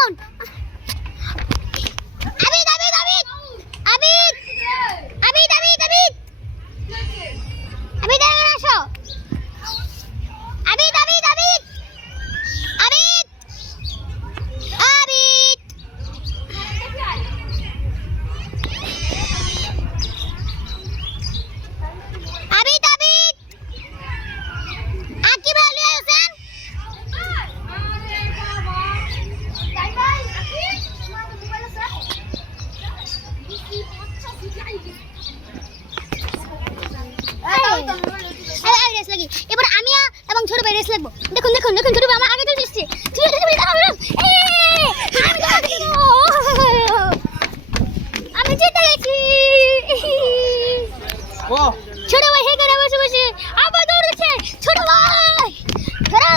down Abid Abid Abid Abid Abid Abid Abid Abid আসো আবিদ আবিদ আবিদ আবিদ আবিদ আবিদ আবিদ আকিব আলী হোসেন এবার আমি এবং ছোট ভাই রেস লাগবো দেখুন দেখুন দেখুন ছোট ভাই আমার আগে চলে এসেছে আমি জিতে গেছি ছোট ভাই হে করে বসে বসে আবার দৌড়ছে ছোট ভাই ধরো